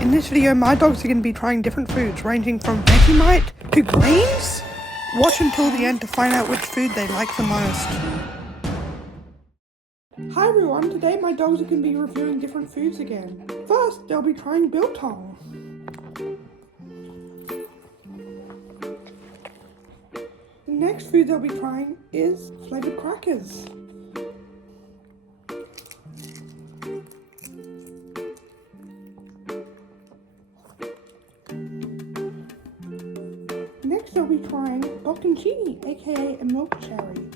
In this video, my dogs are going to be trying different foods, ranging from Vegemite to greens. Watch until the end to find out which food they like the most. Hi everyone, today my dogs are going to be reviewing different foods again. First, they'll be trying biltong. The next food they'll be trying is flavoured crackers. Next they'll be trying bocconcini, aka a milk cherry.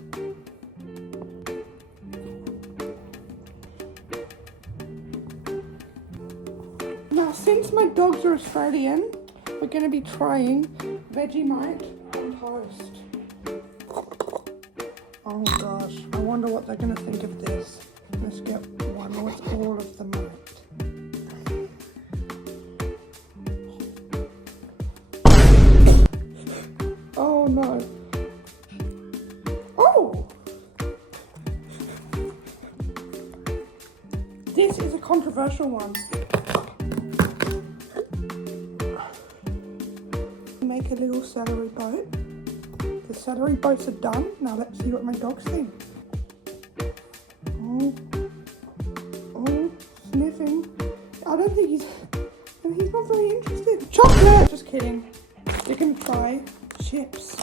Now since my dogs are Australian, we're going to be trying Vegemite on toast. Oh gosh, I wonder what they're going to think of this. Let's get one with all of the mite. Oh no. Oh! This is a controversial one. Make a little celery boat. The celery boats are done. Now let's see what my dogs think. Oh, sniffing. I don't think he's not very interested. Chocolate! Just kidding. You can try chips.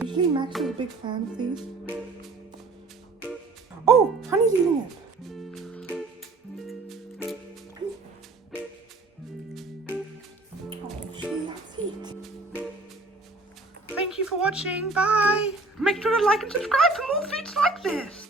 Usually Max is a big fan of these. Oh, Honey's eating it. Oh, she loves it. Thank you for watching. Bye. Make sure to like and subscribe for more foods like this.